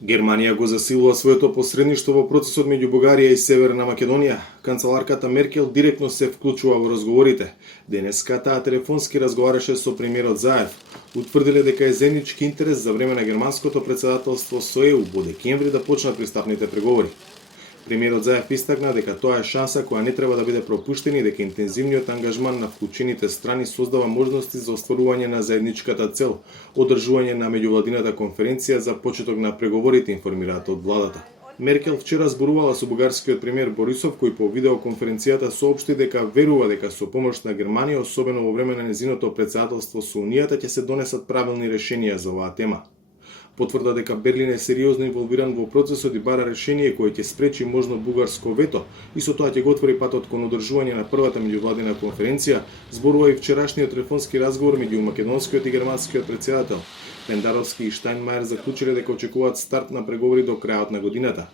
Германија го засилува своето посредништво во процесот меѓу Бугарија и Северна Македонија. Канцеларката Меркел директно се вклучува во разговорите. Денеска таа телефонски разговараше со премиерот Заев. Утврдиле дека е заеднички интерес за време на германското председателство со ЕУ во декември да почнат пристапните преговори. Премиерот Заев истакна дека тоа е шанса која не треба да биде пропуштена и дека интензивниот ангажман на вклучените страни создава можности за остварување на заедничката цел, одржување на меѓувладината конференција за почеток на преговорите, информираат од владата. Меркел вчера зборувала со бугарскиот премиер Борисов, кој по видеоконференцијата соопшти дека верува дека со помош на Германија, особено во време на незиното председателство со Унијата, ќе се донесат правилни решенија за оваа тема. Потврда дека Берлин е сериозно инволвиран во процесот и бара решение кое ќе спречи можно бугарско вето и со тоа ќе го отвори патот кон одржување на првата меѓувладина конференција, зборува и вчерашниот телефонски разговор меѓу македонскиот и германскиот председател. Пендаровски и Штајнмајер заклучиле дека очекуваат старт на преговори до крајот на годината.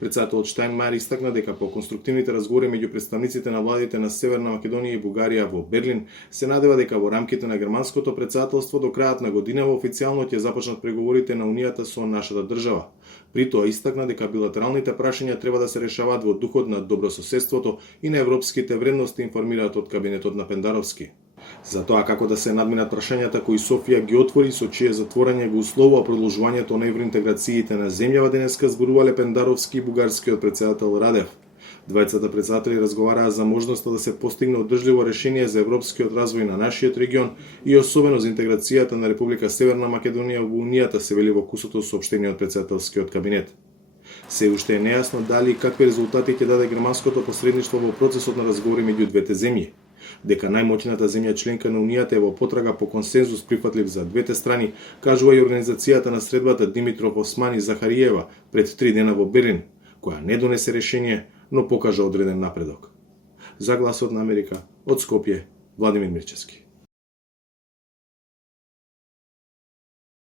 Председателот Штајнмајер истакна дека по конструктивните разговори меѓу представниците на владите на Северна Македонија и Бугарија во Берлин се надева дека во рамките на германското председателство до крајот на година официјално ќе започнат преговорите на Унијата со нашата држава. При тоа истакна дека билатералните прашања треба да се решаваат во духот на добрососедството и на европските вредности, информираат од кабинетот на Пендаровски. За тоа како да се надминат прашањата кои Софија ги отвори, со чие затворање го условува продолжувањето на евроинтеграциите на земјава, денеска зборувале Пендаровски и бугарскиот председател Радев. Двајцата председатели разговараа за можноста да се постигне одржливо решение за европскиот развој на нашиот регион и особено за интеграцијата на Република Северна Македонија во Унијата, се вели во кусото соопштение од председателскиот кабинет. Се уште е нејасно дали и какви резултати ќе даде германското посредништво во процесот на разговори меѓу двете земји. Дека најмоќната земја членка на Унијата е во потрага по консензус прифатлив за двете страни, кажува и организацијата на средбата Димитров Османи Захариева пред 3 дена во Берлин, која не донесе решение, но покажа одреден напредок. За Гласот на Америка, од Скопје, Владимир Мирчевски.